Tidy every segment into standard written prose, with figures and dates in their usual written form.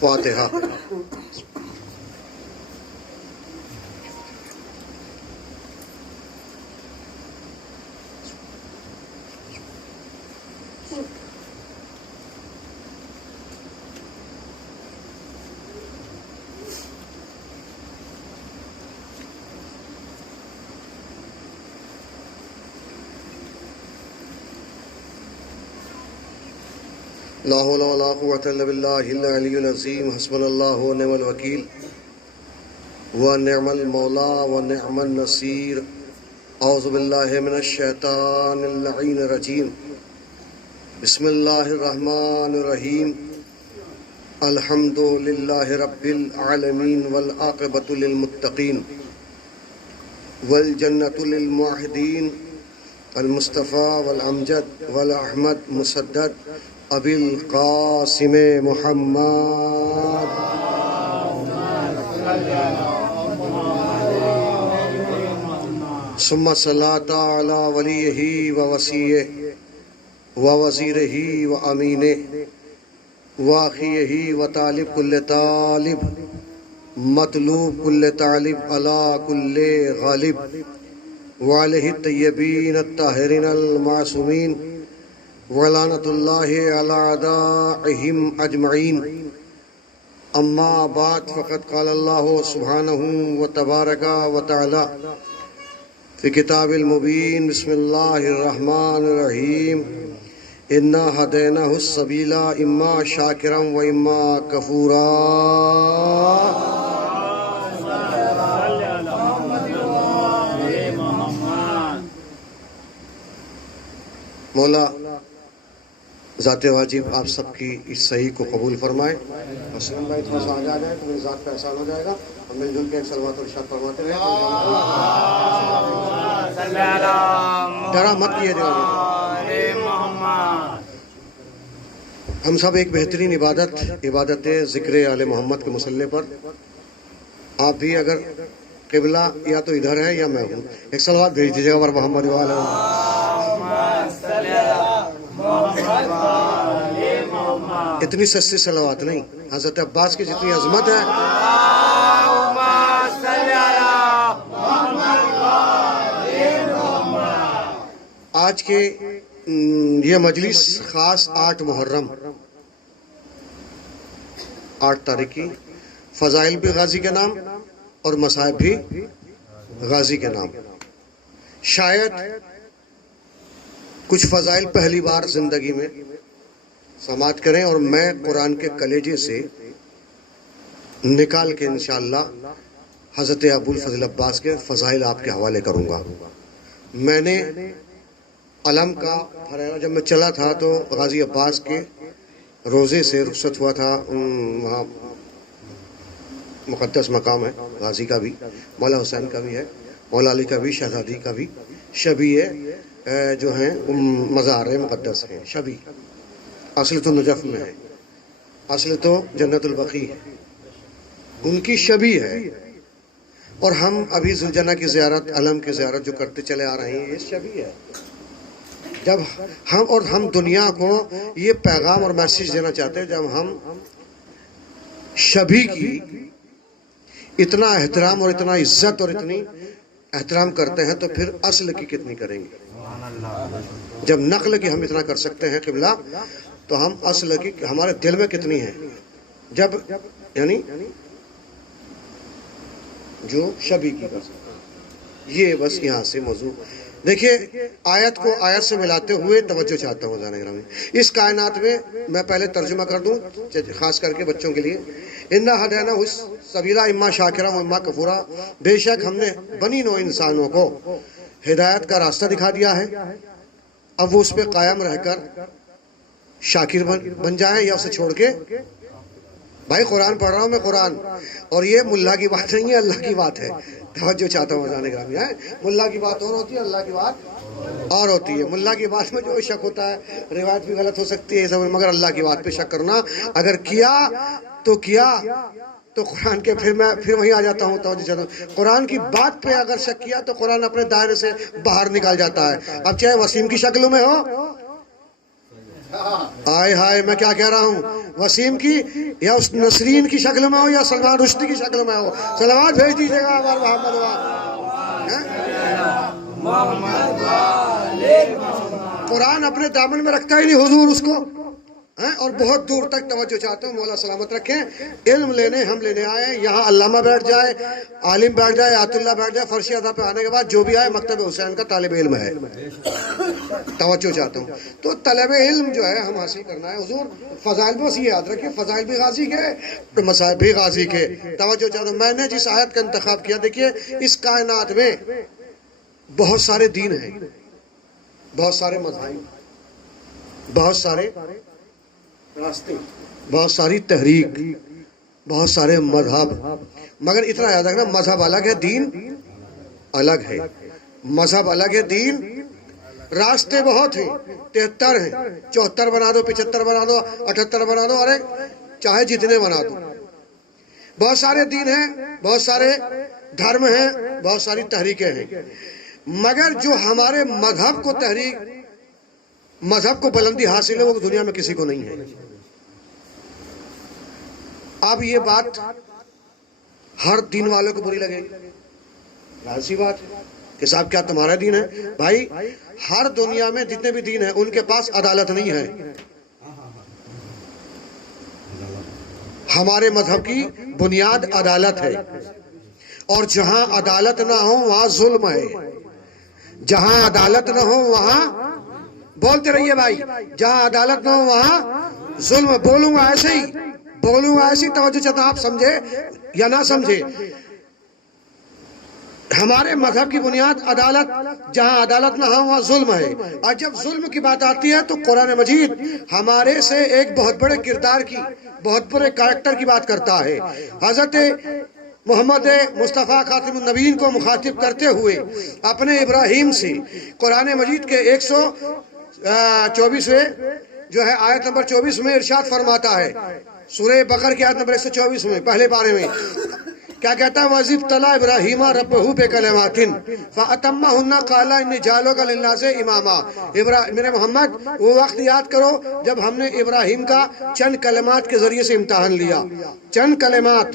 فاتحہ۔ لا حول ولا قوة إلا بالله العلي العظيم، حسبنا الله ونعم الوكيل ونعم المولى ونعم النصير۔ أعوذ بالله من الشيطان اللعين الرجيم، بسم الله الرحمن الرحيم، الحمد لله رب العالمين والعاقبة للمتقين والجنة للموحدين، المصطفى والأمجد والأحمد مسدد ابی القاسم محمد۔ ثم صلاة علی ولیہ و وصیہ و وزیرہ و امینہ و اخیہ و طالب کل طالب مطلوب کل طالب علی کل غالب وعلیہ الطیبین الطاہرین المعصومین ولعنۃ اللہ علی اعدائہم اجمعین۔ اما بعد فقد قال اللہ سبحانہ وتبارک وتعالی فی کتاب المبین، بسم اللہ الرحمن الرحیم، انا ہدیناہ السبیل اما شاکرا و اما کفورا۔ مولا ذات واجب آپ سب کی اس صحیح کو قبول فرمائے۔ اسلم بھائی تھوڑا سا آگے آ جائے تو میری ذات کا احسان ہو جائے گا، اور مل جل کے ایک صلوات اور ارشاد فرماتے رہے۔ ڈرا مت کیے ہم سب ایک بہترین عبادت ذکر آل محمد کے مسلح پر، آپ بھی اگر قبلہ یا تو ادھر ہے یا میں ہوں، ایک صلوات بھیج دیجیے گا پر محمد والا۔ اتنی سستی صلوات نہیں، حضرت عباس کی جتنی عظمت ہے آج کے یہ مجلس خاص 8 محرم 8 تاریخ کی فضائل بھی غازی کے نام اور مصائب بھی غازی کے نام۔ شاید کچھ فضائل پہلی بار زندگی میں سماعت کریں، اور میں قرآن کے کلیجے سے نکال کے انشاءاللہ حضرت ابو الفضل عباس کے فضائل آپ کے حوالے کروں گا۔ میں نے علم کا پھریرا جب میں چلا تھا تو غازی عباس کے روزے سے رخصت ہوا تھا، وہاں مقدس مقام ہے غازی کا بھی، مولا حسین کا بھی ہے، مولا علی کا بھی، شہزادی کا بھی، شبی جو ہیں مزار مقدس ہیں، شبی اصل تو نجف میں ہے، اصل تو جنت البقیع ہے، ان کی شبی ہے۔ اور ہم ابھی ذوالجنہ کی زیارت، علم کی زیارت جو کرتے چلے آ رہے ہیں، یہ شبی ہے۔ جب ہم دنیا کو یہ پیغام اور میسیج دینا چاہتے ہیں، جب ہم شبی کی اتنا احترام اور اتنا عزت اور اتنی احترام کرتے ہیں تو پھر اصل کی کتنی کریں گے۔ جب نقل کی ہم اتنا کر سکتے ہیں قبلہ، تو ہم اصل کی ہمارے دل میں کتنی ہے، جب یعنی جو شبی کی کر سکتے ہیں۔ یہ بس یہاں سے موضوع دیکھیے، آیت کو آیت سے ملاتے ہوئے توجہ چاہتا ہوں جانے گرامی۔ اس کائنات میں پہلے ترجمہ کر دوں خاص کر کے بچوں کے لیے۔ انا ہدیناہ السبیل اما شاکرا و اما کفورا، بے شک ہم نے بنی نوع انسانوں کو ہدایت کا راستہ دکھا دیا ہے، اب وہ اس پہ قائم رہ کر شاکر بن جائیں یا اسے چھوڑ کے۔ بھائی قرآن پڑھ رہا ہوں میں، قرآن، اور یہ ملا کی بات نہیں ہے، اللہ کی بات ہے۔ توجہ چاہتا ہوں جانے گرامی ہے، ملا کی بات اور ہوتی ہے، اللہ کی بات اور ہوتی ہے۔ ملا کی بات میں جو شک ہوتا ہے، روایت بھی غلط ہو سکتی ہے، مگر اللہ کی بات پہ شک کرنا اگر کیا تو قرآن کے پھر وہیں آ جاتا ہوں۔ توجہ چاہتا ہوں، قرآن کی بات پہ اگر شک کیا تو قرآن اپنے دائرے سے باہر نکال جاتا ہے، اب چاہے وسیم کی شکل میں ہو، آئے ہائے میں کیا کہہ رہا ہوں، وسیم کی یا اس نسرین کی شکل میں ہو یا سلمان رشدی کی شکل میں ہو، صلوات بھیج دیجیے گا ہمارے محمد۔ قرآن اپنے دامن میں رکھتا ہی نہیں حضور اس کو، اور بہت دور تک توجہ چاہتا ہوں، مولا سلامت رکھیں۔ علم لینے ہم لینے آئے ہیں، یہاں علامہ بیٹھ جائے، عالم بیٹھ جائے، آیت اللہ بیٹھ جائے، فرشی ادا پہ آنے کے بعد جو بھی آئے مکتب حسین کا طالب علم ہے، توجہ چاہتا ہوں۔ تو طلب علم جو ہے ہم حاصل کرنا ہے حضور، فضائل بس یہ یاد رکھیں، فضائل بھی غازی کے، مصائب بھی غازی کے، توجہ چاہتا ہوں۔ میں نے جس آیت کا انتخاب کیا، دیکھیے اس کائنات میں بہت سارے دین ہیں، بہت سارے مذاہب، بہت سارے راستے، بہت ساری تحریک، بہت سارے مذہب، مگر اتنا یاد رکھنا مذہب الگ ہے، دین الگ ہے، مذہب الگ ہے، دین، راستے بہت ہیں، 73 ہیں، 74 بنا دو، 75 بنا دو، 78 بنا دو، ارے چاہے جتنے بنا دو، بہت سارے دین ہیں، بہت سارے دھرم ہیں، بہت ساری تحریکیں ہیں، مگر جو ہمارے مذہب کو تحریک، مذہب کو بلندی حاصل ہے وہ دنیا میں کسی کو نہیں ہے۔ اب یہ بات ہر دین والوں کو بری لگے گی، ایسی بات کہ صاحب کیا تمہارا دین ہے؟ بھائی ہر دنیا میں جتنے بھی دین ہیں ان کے پاس عدالت نہیں ہے، ہمارے مذہب کی بنیاد عدالت ہے، اور جہاں عدالت نہ ہو وہاں ظلم ہے، جہاں عدالت نہ ہو وہاں، بولتے رہیے بھائی، جہاں عدالت نہ ہو وہاں ظلم ہے۔ بولوں گا ایسے ہی، بولوں گا ایسی، توجہ چاہتا آپ سمجھے یا نہ سمجھے، ہمارے مذہب کی بنیاد عدالت، جہاں عدالت نہ ہو وہاں ظلم ہے، اور جب ظلم کی بات آتی ہے تو قرآن مجید ہمارے سے ایک بہت بڑے کردار کی، بہت بڑے کریکٹر کی بات کرتا ہے۔ حضرت محمد مصطفیٰ خاتم النبیین کو مخاطب کرتے ہوئے اپنے ابراہیم سے قرآن مجید کے 124ویں جو ہے آیت نمبر 24 میں ارشاد فرماتا ہے، سورہ بقرہ کی آیت نمبر 124 میں پہلے پارے میں کیا کہتا ہے؟ وَإِذِ ابْتَلَىٰ إِبْرَاهِيمَ رَبُّهُ بِكَلِمَاتٍ فَأَتَمَّهُنَّ قَالَ إِنِّي جَاعِلُكَ لِلنَّاسِ إِمَامًا۔ میرے محمد وہ وقت یاد کرو جب ہم نے ابراہیم کا چند کلمات کے ذریعے سے امتحان لیا، چند کلمات،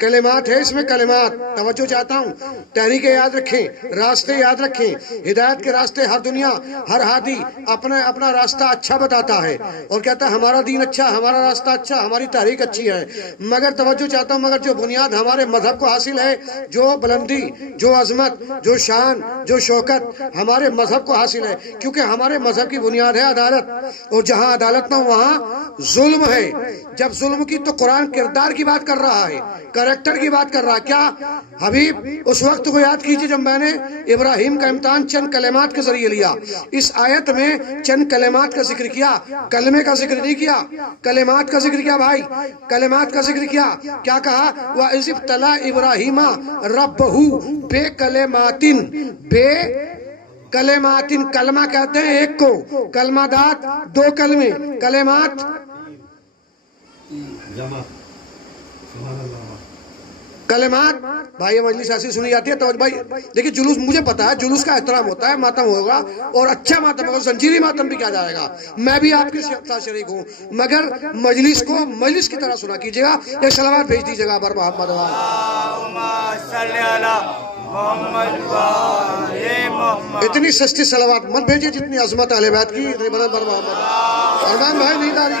کلمات ہے اس میں، کلمات، توجہ چاہتا ہوں، تحریکیں یاد رکھیں، راستے یاد رکھیں، ہدایت کے راستے، ہر دنیا، ہر ہادی اپنا راستہ اچھا بتاتا ہے اور کہتا ہے ہمارا دین اچھا، ہمارا راستہ اچھا، ہماری تحریک اچھی ہے، مگر توجہ چاہتا ہوں، مگر جو بنیاد ہمارے مذہب کو حاصل ہے، جو بلندی، جو عظمت، جو شان، جو شوکت ہمارے مذہب کو حاصل ہے، کیونکہ ہمارے مذہب کی بنیاد ہے عدالت، اور جہاں عدالت نہ ہو وہاں ظلم ہے۔ جب ظلم کی تو قرآن کردار کی بات کر رہا ہے، کریکٹر کی بات کر رہا ہے، کیا حبیب اس وقت کو یاد کیجئے جب میں نے ابراہیم کا امتحان چند کلمات کے ذریعے لیا۔ اس آیت میں چند کلمات کا ذکر کیا، کلمے کا ذکر نہیں کیا، کلمات کا ذکر کیا بھائی، کلمات کا ذکر کیا، کیا کہا؟ وَإِذِ ابْتَلَىٰ إِبْرَاهِيمَ رَبَّهُ بِكَلِمَاتٍ، بے کلماتن، کلمہ کہتے ہیں ایک کو، کلمہ دات دو کلمے، کلمات کلمات۔ بھائی مجلس ایسی سنی جاتی ہے تو بھائی دیکھیں جلوس، مجھے پتا ہے جلوس کا احترام ہوتا ہے، ماتم ہوگا اور اچھا ماتم ہوگا، زنجیری ماتم بھی کیا جائے گا، میں بھی آپ کے ساتھ شریک ہوں، مگر مجلس کو مجلس کی طرح سنا کیجئے گا۔ ایک صلوات بھیج دیجئے گا بر محمد اتنی سستی صلوات مت بھیجئے جتنی عظمت اہل بیت کی، اتنی بلند بر محمد۔ ارمان بھائی نہیں داری،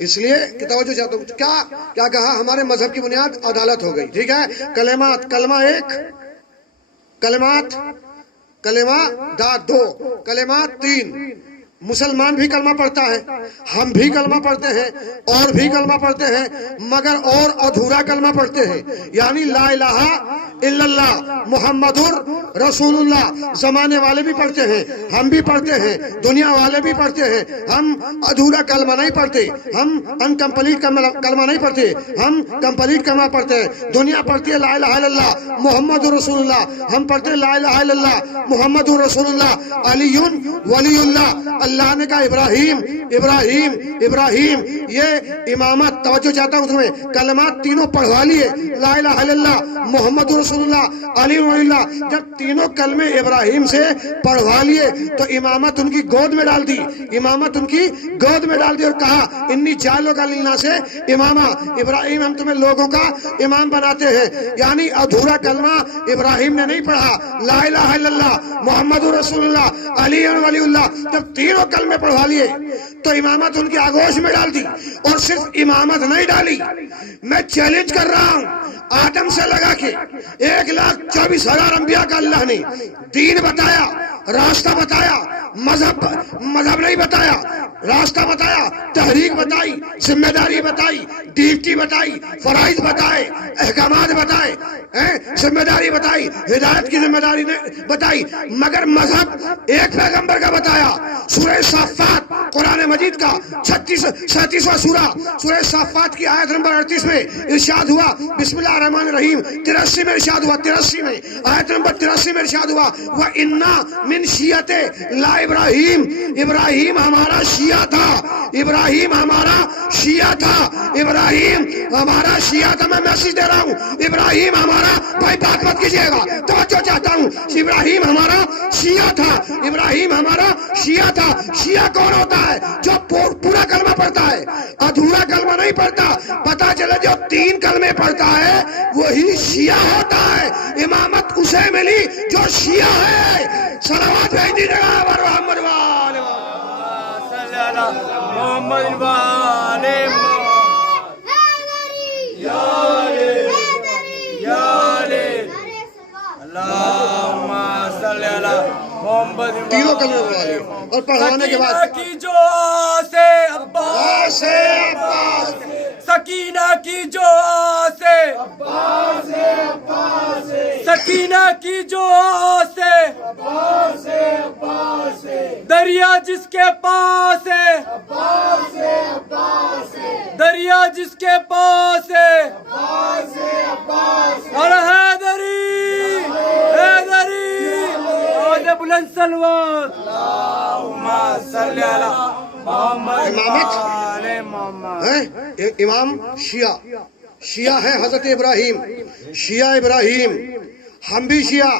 اس لیے کہ توجہ چاہتا ہوں، کیا کہا؟ ہمارے مذہب کی بنیاد عدالت ہو گئی، ٹھیک ہے؟ کلمات، کلمہ ایک، کلمات، کلمہ دات دو، کلمات تین۔ مسلمان بھی کلمہ پڑھتا ہے، ہم بھی کلمہ پڑھتے ہیں، اور بھی کلمہ پڑھتے ہیں، مگر اور ادھورا کلمہ پڑھتے ہیں، یعنی لا الہ الا اللہ محمد رسول اللہ۔ زمانے والے بھی پڑھتے ہیں، ہم بھی پڑھتے ہیں، دنیا والے بھی پڑھتے ہیں، ہم ادھورا کلمہ نہیں پڑھتے، ہم انکمپلیٹ کلمہ نہیں پڑھتے، ہم کمپلیٹ کلمہ پڑھتے ہیں۔ دنیا پڑھتی ہے لا الہ الا اللہ محمد رسول اللہ، ہم پڑھتے ہیں لا الہ الا اللہ محمد رسول اللہ، علی ولی اللہ، اللہ نے کہا ابراہیم ابراہیم ابراہیم، یہ امامت، توجہ چاہتا ہوں تمہیں، کلمات تینوں پڑھوا لیے، لا الہ الا اللہ محمد رسول اللہ علی ولی اللہ، جب تینوں کلمے ابراہیم سے پڑھوا لیے تو امامت ان کی گود میں ڈال دی، امامت ان کی گود میں ڈال دی اور کہا انی جعلک للناس اماما، ابراہیم ہم تمہیں لوگوں کا امام بناتے ہیں۔ یعنی ادھورا کلمہ ابراہیم نے نہیں پڑھا، لا الہ الا اللہ محمد رسول اللہ علی ولی اللہ، جب تینوں کلمے پڑھوا لیے تو امامت ان کی آغوش میں ڈال دی۔ اور صرف امامت نہیں ڈالی، میں چیلنج کر رہا ہوں، آدم سے لگا کے 1,24,000 انبیاء کا اللہ نے دین بتایا، راستہ بتایا، مذہب نہیں بتایا، راستہ بتایا، تحریک بتائی، ذمہ داری بتائی، ڈیوٹی بتائی، فرائض بتائے، احکامات بتائے، ذمہ داری بتائی، ہدایت کی ذمہ داری بتائی، مگر مذہب ایک پیغمبر کا بتایا۔ سورہ صافات قرآن مجید کا 37واں سورہ صافات کی آیت نمبر 38 میں ارشاد ہوا، بسم اللہ الرحمن الرحیم، 83 میں ارشاد ہوا، 83 میں آیت نمبر 83 میں ارشاد ہوا، وَإِنَّا مِن شِیَّتِ لا ابراہیم، ابراہیم ہمارا شیعہ تھا، ابراہیم ہمارا شیعہ تھا، ابراہیم ہمارا شیعہ تھا۔ میں میسج دے رہا ہوں، ابراہیم ہمارا، بھائی بات مت کیجیے گا، توجہ چاہتا ہوں، ابراہیم ہمارا شیعہ تھا، ابراہیم ہمارا شیعہ تھا۔ شیعہ کون ہوتا ہے؟ جو پورا کلمہ پڑھتا ہے، ادھورا کلمہ نہیں پڑھتا۔ پتا چلے جو 3 کلمے پڑھتا ہے وہی شیعہ ہوتا ہے۔ امامت اسے ملی جو شیعہ ہے۔ صلوات بھیج دیجیے گا محمد تینوں کلمے پڑھا لے اور پڑھانے کے بعد کی جو آسے عباس، سکینہ کی جو آسے عباس، سکینہ کی جو آسے عباس، دریا جس کے پاس ہے، دریا جس کے پاس ہے، اور حیدری، حیدری آج بلند سلوات، اللہم صلی علی محمد وعلی محمد۔ امام شیعہ ہے حضرت ابراہیم، شیعہ ابراہیم، ہم بھی شیعہ،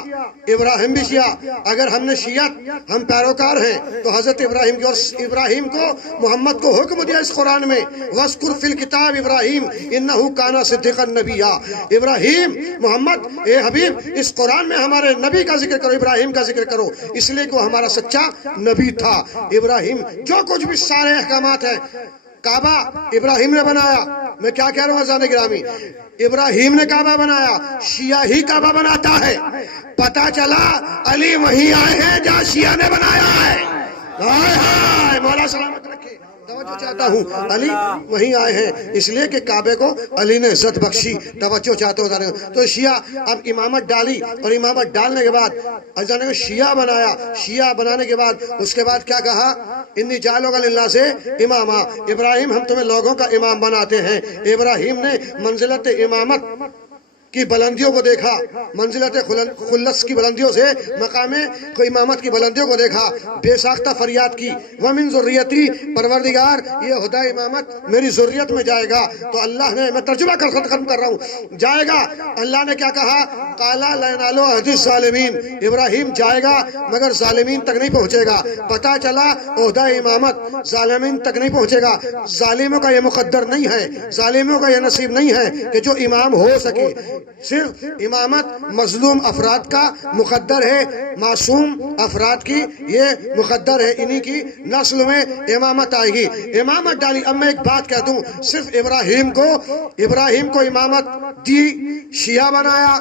ابراہیم بھی شیعہ۔ اگر ہم نے شیعت، ہم پیروکار ہیں تو حضرت ابراہیم کی، اور ابراہیم کو، محمد کو حکم دیا اس قرآن میں، وَاذْكُرْ فِي الْكِتَابِ ابراہیم إِنَّهُ كَانَ صِدِّيقًا نَبِيًّا۔ ابراہیم، محمد، اے حبیب، اس قرآن میں ہمارے نبی کا ذکر کرو، ابراہیم کا ذکر کرو، اس لیے کہ وہ ہمارا سچا نبی تھا۔ ابراہیم جو کچھ بھی سارے احکامات ہیں، کعبہ ابراہیم نے بنایا، میں کیا کہہ رہا ہوں عزیزان گرامی، ابراہیم نے کعبہ بنایا، شیعہ ہی کعبہ بناتا ہے۔ پتا چلا علی وہیں آئے ہیں جہاں شیعہ نے بنایا ہے۔ ہائے ہائے، مولا سلامت رکھے، توجہ چاہتا ہوں، علی وہیں آئے ہیں اس لیے کہ کعبے کو علی نے عزت بخشی۔ توجہ چاہتا ہوں، تو شیعہ اب امامت ڈالی، اور امامت ڈالنے کے بعد عزیزان کو شیعہ بنایا۔ شیعہ بنانے کے بعد اس کے بعد کیا کہا؟ انی جعلک للناس اماما، ابراہیم ہم تمہیں لوگوں کا امام بناتے ہیں۔ ابراہیم نے منزلت امامت کی بلندیوں کو دیکھا، منزلت خلص کی بلندیوں سے مقام امامت کی بلندیوں کو دیکھا، بے ساختہ فریاد کی، وَمِن ذُرِّيَّتِي، پروردگار یہ عہدہ امامت میری ذریت میں جائے گا۔ تو اللہ نے، میں ترجمہ کر ختم کر رہا ہوں، جائے گا۔ اللہ نے کیا کہا؟ قَالَ لَا يَنَالُ عَهْدِ الظَّالِمِينَ، ابراہیم جائے گا مگر ظالمین تک نہیں پہنچے گا۔ پتا چلا عہدہ امامت ظالمین تک نہیں پہنچے گا، ظالموں کا یہ مقدر نہیں ہے، ظالموں کا یہ نصیب نہیں ہے کہ جو امام ہو سکے۔ صرف امامت مظلوم افراد کا مقدر ہے، معصوم افراد کی یہ مقدر ہے، انہی کی نسل میں امامت آئے گی۔ امامت ڈالی۔ اب میں ایک بات کہہ دوں، صرف ابراہیم کو امامت دی، شیعہ بنایا،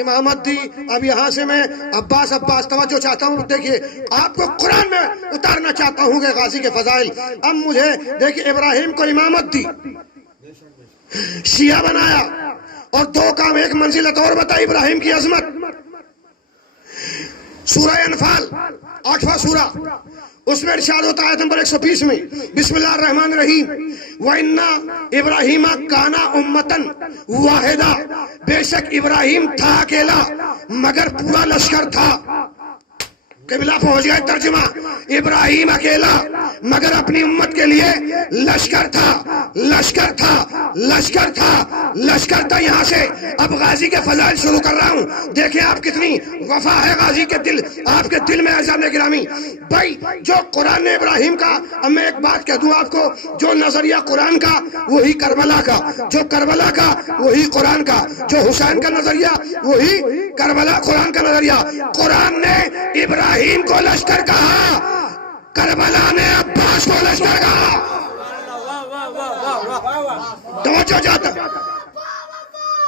امامت دی۔ اب یہاں سے میں عباس توجہ چاہتا ہوں، دیکھیے آپ کو قرآن میں اتارنا چاہتا ہوں کہ غازی کے فضائل۔ اب مجھے دیکھیے، ابراہیم کو امامت دی، شیعہ بنایا، اور 2 کام، ایک منزلت اور بتائی ابراہیم کی عظمت۔ سورہ انفال 8واں سورہ، اس میں ارشاد ہوتا ہے آیت نمبر 120 میں، بسم اللہ الرحمن الرحیم، وَإِنَّا إِبْرَاهِيمَ كَانَ أُمَّةً وَاحِدَةً، بے شک ابراہیم تھا اکیلا مگر پورا لشکر تھا۔ قبلہ پہنچ گئے. ترجمہ: ابراہیم اکیلا مگر اپنی امت کے لیے لشکر تھا، لشکر تھا، لشکر تھا، لشکر تھا. یہاں سے اب غازی کے فضائل شروع کر رہا ہوں. دیکھیں آپ کتنی وفا ہے غازی کے دل، آپ کے دل میں. عزیزان گرامی بھائی، جو قرآن ابراہیم کا، اب میں ایک بات کہہ دوں آپ کو، جو نظریہ قرآن کا وہی کربلا کا، جو کربلا کا وہی قرآن کا، جو حسین کا نظریہ وہی کربلا قرآن کا نظریہ. قرآن نے ابراہیم کو لشکر کہا، کربلا نے عباس کو لشکر کہا. توجہ جاتا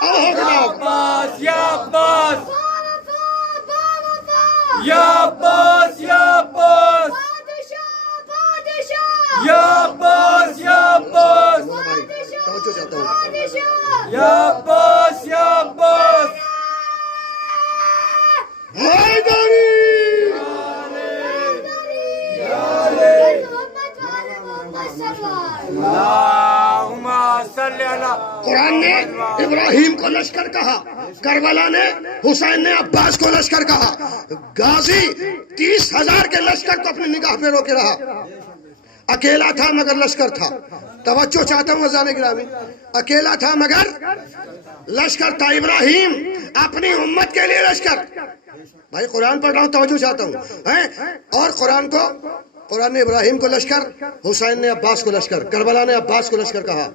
عباس یا عباس یا عباس یا عباس یا عباس یا عباس توجہ چاہتا ہوں. یا عباس یا عباس حیدری اللہم صلی علی. قرآن نے ابراہیم کو لشکر کہا، کربلا نے حسین نے عباس کو لشکر کہا. غازی 30,000 کے لشکر کو اپنی نگاہ پہ روکے رہا. اکیلا تھا مگر لشکر تھا. توجہ چاہتا ہوں عزیزان گرامی، اکیلا تھا مگر لشکر تھا. ابراہیم اپنی امت کے لیے لشکر. بھائی قرآن پڑھ رہا ہوں، توجہ چاہتا ہوں. اور قرآن نے ابراہیم کو لشکر، حسین نے عباس کو لشکر، کربلا نے عباس کو لشکر کہا.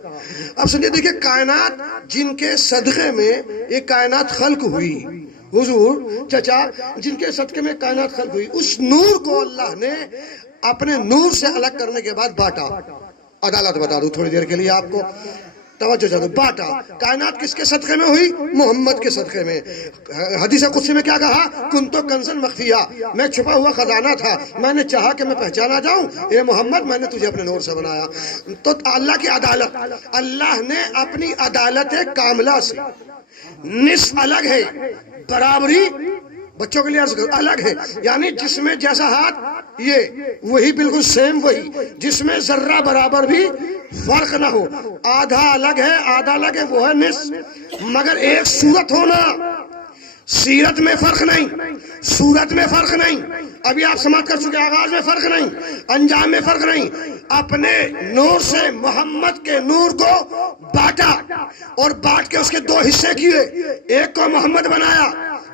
اب سنیے، دیکھیں کائنات جن کے صدقے میں یہ کائنات خلق ہوئی، حضور چچا جن کے صدقے میں کائنات خلق ہوئی، اس نور کو اللہ نے اپنے نور سے الگ کرنے کے بعد بانٹا. عدالت بتا دوں تھوڑی دیر کے لیے آپ کو، توجہ چاہتا ہوں. بانٹا. کائنات کس کے صدقے میں ہوئی؟ محمد کے صدقے میں. حدیث قدسی میں کیا کہا؟ کنتو کنزن مخفیہ، میں چھپا ہوا خزانہ تھا، میں نے چاہا کہ میں پہچانا جاؤں، اے محمد میں نے تجھے اپنے نور سے بنایا. تو اللہ کی عدالت، اللہ نے اپنی عدالت کاملہ سے نصف الگ ہے، برابری بچوں کے لیے الگ ہے. یعنی جس میں جیسا ہاتھ یہ وہی بالکل سیم وہی، جس میں ذرہ برابر بھی فرق نہ ہو. آدھا الگ ہے، آدھا الگ ہے، وہ ہے نصف. مگر ایک صورت ہونا، سیرت میں فرق نہیں، صورت میں فرق نہیں. ابھی آپ سماعت کر چکے، آغاز میں فرق نہیں، انجام میں فرق نہیں. اپنے نور سے محمد کے نور کو بانٹا اور بانٹ کے اس کے 2 حصے کیے. ایک کو محمد بنایا،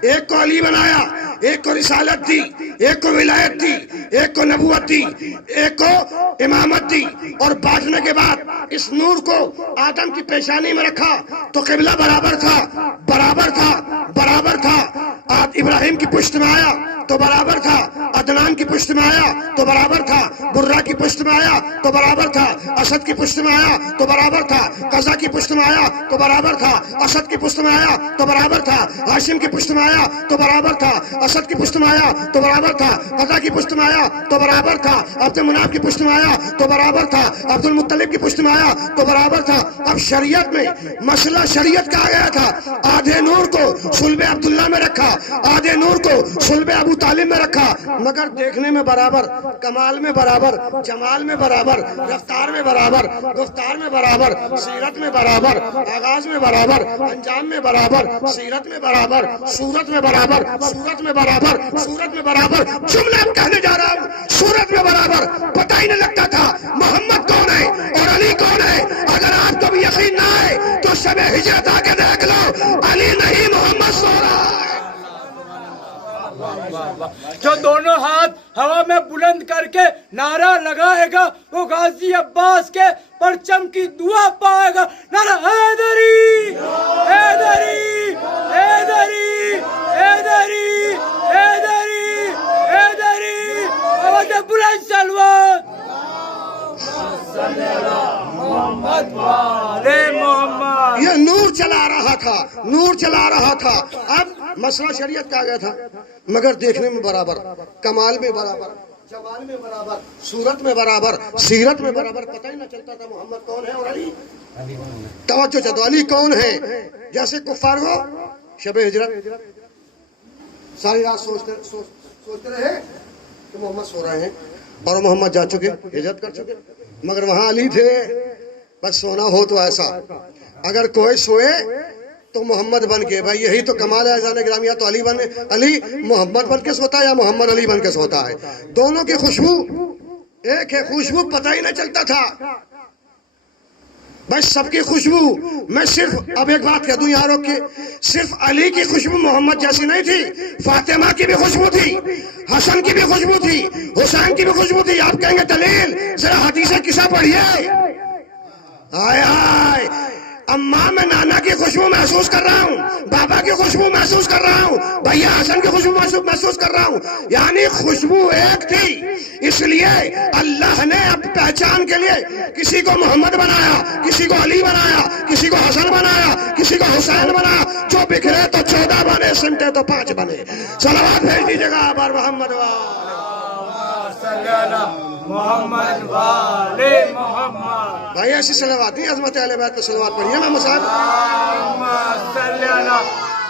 ایک کو علی بنایا، ایک کو رسالت دی، ایک کو ولایت دی، ایک کو نبوت دی، ایک کو امامت دی. اور بانٹنے کے بعد اس نور کو آدم کی پیشانی میں رکھا تو قبلہ برابر تھا، برابر تھا، برابر تھا. ابراہیم کی پشت میں آیا تو برابر تھا، عدنان کی پشت میں آیا تو برابر تھا، برہ کی پشت میں آیا تو برابر تھا، اسد کی پشت میں آیا تو برابر تھا، قزا کی پشت میں آیا تو برابر تھا، اسد کی پشت میں آیا تو برابر تھا، ہاشم کی پشت میں آیا تو برابر تھا، اسد کی پشت میں آیا تو برابر تھا، قزا کی پشت میں آیا تو برابر تھا، عبد مناف کی پشت میں آیا تو برابر تھا، عبد المطلب کی پشت میں آیا تو برابر تھا. اب شریعت میں مسئلہ شریعت کا آ گیا تھا. آدھے نور کو صلب عبداللہ میں رکھا، آدھے نور کو صلب ابو طالب میں رکھا، مگر دیکھنے میں برابر، کمال میں برابر، جمال میں برابر، رفتار میں برابر، گفتار میں برابر، سیرت میں برابر، آغاز میں برابر، انجام میں برابر، سیرت میں برابر، صورت میں برابر، صورت میں برابر، صورت میں برابر. جملہ کہنے جا رہا ہوں، صورت میں برابر. پتہ ہی نہیں لگتا تھا محمد کون ہے اور علی کون ہے. اگر آپ کو بھی یقین نہ آئے تو شب ہجرت آ کے دیکھ لو، علی نہیں محمد سو رہا ہے. جو دونوں ہاتھ ہوا میں بلند کر کے نعرہ لگائے گا وہ غازی عباس کے پرچم کی دعا پائے گا. نعرہ حیدری حیدری حیدری حیدری حیدری حیدری. آواز بلند سلوات محمد والے محمد. یہ نور چلا رہا تھا، نور چلا رہا تھا. اب مسئلہ شریعت کا آ گیا تھا، مگر دیکھنے میں برابر، کمال میں برابر، جمال میں برابر، صورت میں برابر، سیرت میں برابر. پتہ ہی نہ چلتا تھا محمد کون ہے اور علی. توجہ چاہتا، علی کون ہے. جیسے کفار ہو شب ہجرت ساری رات سوچتے رہے کہ محمد سو رہے ہیں اور محمد جا چکے، ہجرت کر چکے، مگر وہاں علی تھے. بس سونا ہو تو ایسا، اگر کوئی سوئے تو محمد بن کے، بھائی یہی تو کمال ہے عزیزان گرامی. یا تو علی محمد بن کے سوتا ہے یا محمد علی بن کے سوتا ہے. دونوں کی خوشبو ایک ہے، خوشبو پتہ ہی نہ چلتا تھا. بس سب کی خوشبو. میں صرف اب ایک بات کہہ دوں یاروں کہ صرف علی کی خوشبو محمد جیسی نہیں تھی، فاطمہ کی بھی خوشبو تھی، حسن کی بھی خوشبو تھی، حسین کی بھی خوشبو تھی. آپ کہیں گے دلیل، ذرا حدیث قصہ پڑھیے. آئے آئے، اماں میں نانا کی خوشبو محسوس کر رہا ہوں، بابا کی خوشبو محسوس کر رہا ہوں، بھیا حسن کی خوشبو محسوس کر رہا ہوں. یعنی خوشبو ایک تھی. اس لیے اللہ نے اب پہچان کے لیے کسی کو محمد بنایا، کسی کو علی بنایا، کسی کو حسن بنایا، کسی کو حسین بنایا. جو بکھرے تو 14 بنے، سمٹے تو 5 بنے. صلوات بھیج دیجیے گا بار محمد محمد والے محمد. بھائی ایسی صلوات نہیں، عظمت اہل بیت پہ صلوات پڑھیے نا مصعب.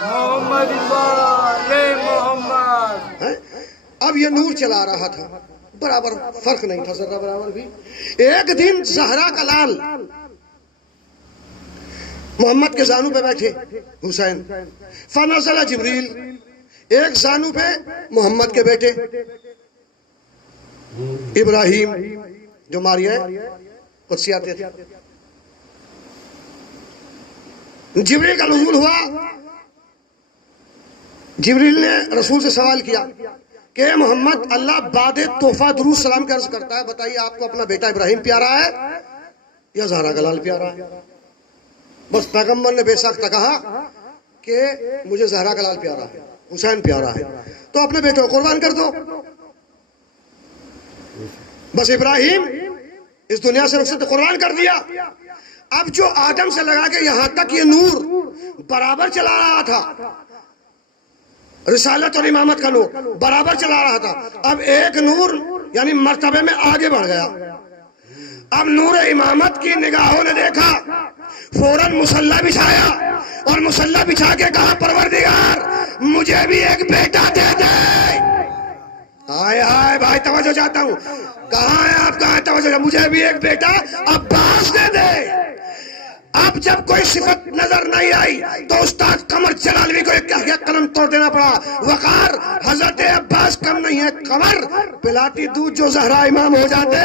محمد والے محمد. اب یہ نور چلا رہا تھا، برابر فرق نہیں تھا ذرا برابر بھی. ایک دن زہرا کا لال محمد کے زانو پہ بیٹھے حسین. فنزل جبریل، ایک زانو پہ محمد کے بیٹے ابراہیم جو ماریہ قدسی آتے تھے. جبریل کا نزول ہوا. جبریل نے رسول سے سوال کیا کہ محمد، اللہ بعد تحفہ درود سلام کا عرض کرتا ہے، بتائیے آپ کو اپنا بیٹا ابراہیم پیارا ہے یا زہرا کا لال پیارا ہے؟ بس پیغمبر نے بے ساختہ کہا کہ مجھے زہرا کا لال پیارا ہے، حسین پیارا ہے، تو اپنے بیٹے کو قربان کر دو. بس ابراہیم اس دنیا سے رخصت قربان کر دیا. اب جو آدم سے لگا کے یہاں تک یہ نور برابر چلا رہا تھا، رسالت اور امامت کا نور برابر چلا رہا تھا، اب ایک نور یعنی مرتبے میں آگے بڑھ گیا. اب نور امامت کی نگاہوں نے دیکھا، فوراً مصلی بچھایا اور مصلی بچھا کے کہا پروردگار مجھے بھی ایک بیٹا دے دے. آئے آئے بھائی توجہ چاہتا ہوں، کہاں ہے آپ، کہاں ہے توجہ، مجھے بھی ایک بیٹا عباس دے دے. اب جب کوئی صفت نظر نہیں آئی تو استاد قمر جلالوی کو ایک قلم توڑ دینا پڑا. وقار حضرت عباس کم نہیں ہے، قمر پلاتی دودھ جو زہرا امام ہو جاتے.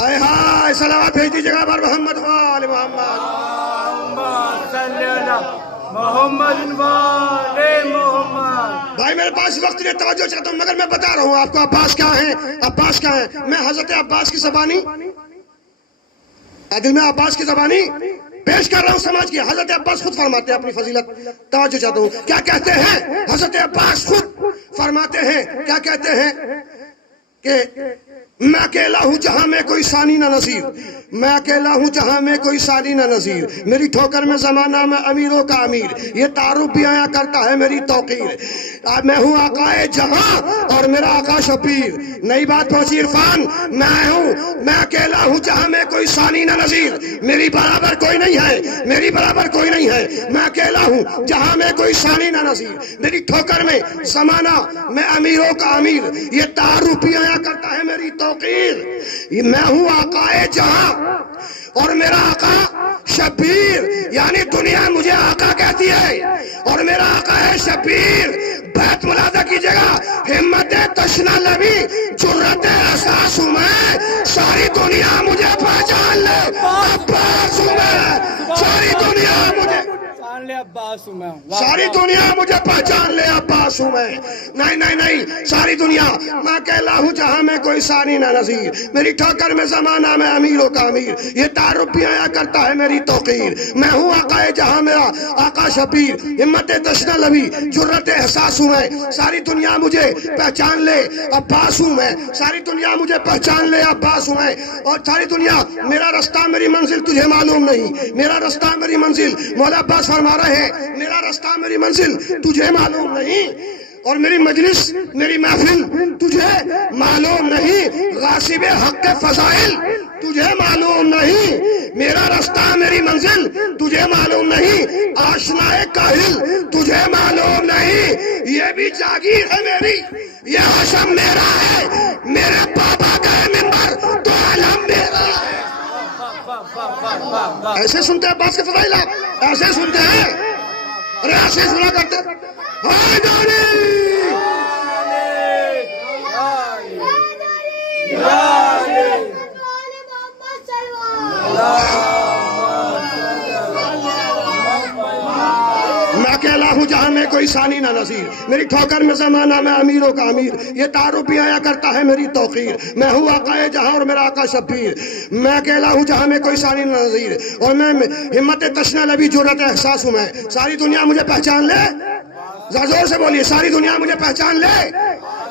آئے ہائے، صلوات بھیج دیجیے گا بار محمد وآل محمد. محمد والے محمد. بھائی میرے پاس وقت نہیں، توجہ چاہتا ہوں مگر میں بتا رہا ہوں آپ کو عباس کیا ہے، عباس کیا ہے. میں حضرت عباس کی زبانی عدل میں عباس کی زبانی پیش کر رہا ہوں سماج کی. حضرت عباس خود فرماتے ہیں اپنی فضیلت، توجہ چاہتا ہوں کیا کہتے ہیں. حضرت عباس خود فرماتے ہیں، کیا کہتے ہیں کہ میں اکیلا ہوں جہاں میں کوئی ثانی نہ نظیر، میں اکیلا ہوں جہاں میں کوئی ثانی نہ نظیر، میری ٹھوکر میں زمانہ میں امیروں کا امیر، یہ تعارف بھی آیا کرتا ہے میری توقیر. میں ہوں آقائے جہاں اور میرا آقا شبیر. نئی بات پہنچی عرفان، میں اکیلا ہوں جہاں میں کوئی ثانی نہ نظیر، میری برابر کوئی نہیں ہے، میری برابر کوئی نہیں ہے. میں اکیلا ہوں جہاں میں کوئی ثانی نہ نظیر، میری ٹھوکر میں زمانہ میں امیروں کا امیر، یہ تعارف بھی آیا کرتا ہے میری توقیر. میں ہوں آقائے جہاں اور میرا آقا شبیر، یعنی دنیا مجھے آقا کہتی ہے اور میرا آقا ہے شبیر. بیت ملازہ کی جگہ ہمت تشنا لبی جرت احساس ہوں میں، ساری دنیا مجھے پہچان لے عباس ہوں میں، ساری دنیا مجھے عباس ہوں میں، ساری دنیا مجھے پہچان لے عباس ہوں میں. نہیں نہیں نہیں، ساری دنیا میں اکیلا ہوں جہاں میں کوئی ثانی نہ نظیر، میری ٹھوکر میں زمانہ میں امیروں کا امیر، یہ تعارف بھی آیا کرتا ہے میری توقیر. میں ہوں آقائے جہاں میرا آقا شبیر، ہمت تشنا لبی جرت احساس ہوں میں، ساری دنیا مجھے پہچان لے عباس ہوں میں، ساری دنیا مجھے پہچان لے عباس ہوں میں. اور ساری دنیا میرا رستہ میری منزل تجھے معلوم نہیں، میرا رستہ میری منزل، مولا عباس فرما رہے ہیں میرا رستہ میری منزل تجھے معلوم نہیں، اور میری مجلس میری محفل تجھے معلوم نہیں، غاصب حق فضائل تجھے معلوم نہیں، میرا رستہ میری منزل تجھے معلوم نہیں، آشنائے کاہل تجھے معلوم نہیں. یہ بھی جاگیر ہے میری، یہ حشم میرا ہے، میرے بابا کا منبر تو عالم میرا ہے. ایسے سنتے ہیں عباس کے فضائل، آپ ایسے سنتے ہیں. ارے ایسے سنا کرتے حیدری میں اکیلا ہوں جہاں میں کوئی ثانی نہ نظیر، میری ٹھوکر میں زمانہ میں امیروں کا امیر، یہ تعارف بھی آیا کرتا ہے میری توقیر، میں ہوں آقا جہاں اور میرا آقا شبیر، میں اکیلا ہوں جہاں میں کوئی ثانی نہ نظیر، اور میں ہمت تشنا لبی جرت احساس ہوں، میں ساری دنیا مجھے پہچان لے، زور سے بولیے، ساری دنیا مجھے پہچان لے،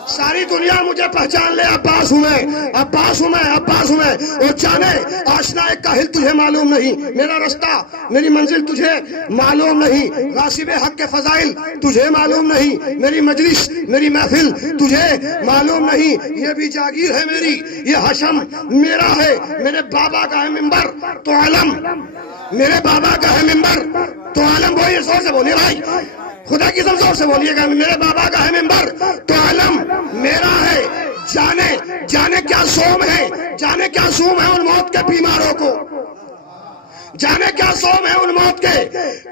ساری دنیا مجھے پہچان لے، عباس ہوں میں، عباس ہوں میں، عباس ہوں میں، اور جانے آشنا ایک کاہل تجھے معلوم نہیں، میرا رستہ میری منزل تجھے معلوم نہیں، غاصب حق کے فضائل تجھے معلوم نہیں، میری مجلس میری محفل تجھے معلوم نہیں، یہ بھی جاگیر ہے میری، یہ حشم میرا ہے، میرے بابا کا ہے منبر تو عالم، میرے بابا کا ہے منبر تو عالم، بولیے زور سے بولیے بھائی، خدا کی زور سے بولیے گا، میرے بابا کا ہے منبر تو عالم میرا ہے، جانے جانے کیا سوم ہے، جانے کیا سوم ہے ان موت کے بیماروں کو، جانے کیا سوم ہے ان موت کے